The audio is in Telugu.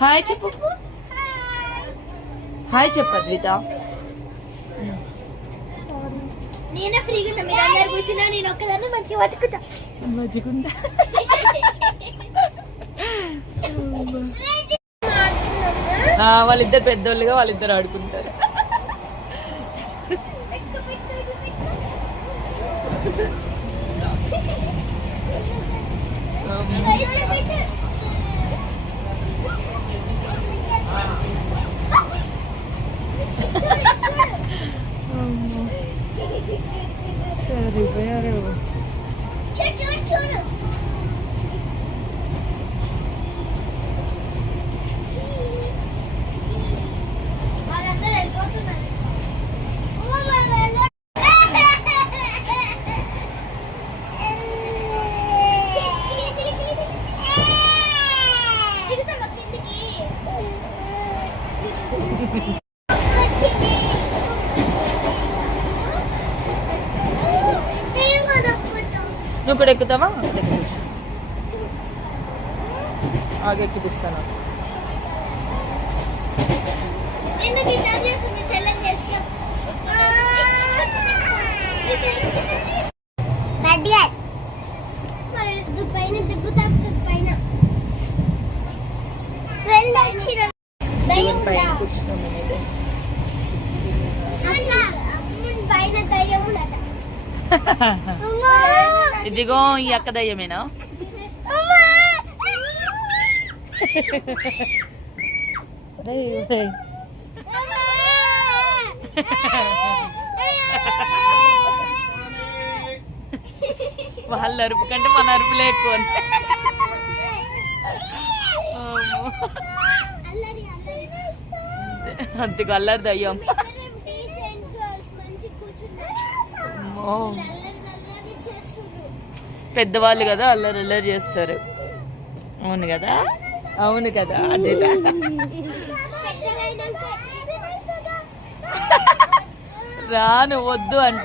హాయ్ చెప్పు. హాయ్ చెప్పు అద్విత. నేనే ఫ్రీగా ఉన్నా, మీరు అందరు కూర్చున్నా, నేను ఒక్కదాన్ని మంచిగా బతుకుతా. వాళ్ళిద్దరు పెద్దోళ్ళుగా వాళ్ళిద్దరు ఆడుకుంటారు. సరిపోయారు. నువ్వు కూడా ఎక్కుతావా? ఆగే ఎక్కిపిస్తాను. ఇదిగో ఈ అక్క దయ్యమేనా? వాళ్ళ అరుపు కంటే మన అరుపులే ఎక్కువ. అంతకు అల్లరి దయ్యం. పెద్దవాళ్ళు కదా అల్లరి అల్లరి చేస్తారు. అవును కదా, అవును కదా. అదే రాను వద్దు అంట.